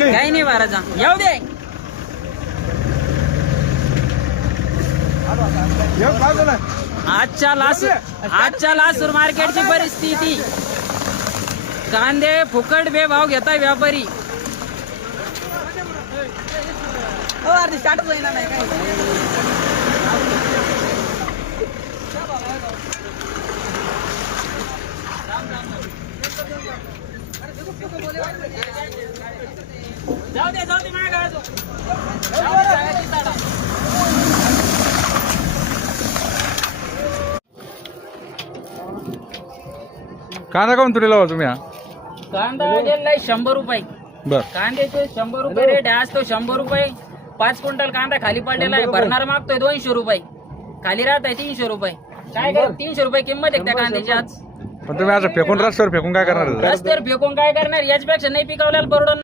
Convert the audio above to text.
काही नाही बाराचा येऊ दे. आजच्या लासूर मार्केटची परिस्थिती. कांदे फुकट बेभाव घेताय व्यापारी. जाऊ दे कांदा काऊन तुरीला हो तुम्ही हा? कांदा गेलाय 100 रुपये. बर कांद्याचे 100 रुपये रेट आहे. आज तो 100 रुपये. 5 क्विंटल कांदा खाली पडलेला आहे. भरणार मागतोय 200 रुपये. खाली राहत आहे 300 रुपये. काय कर 300 रुपये किंमत आहे त्या कांद्याची आज. पण तुम्ही असं फेकून रस्त्यावर फेकून काय करणार? रस्त्यावर फेकून काय करणार? याच्यापेक्षा नाही पिकवल्याला परवडून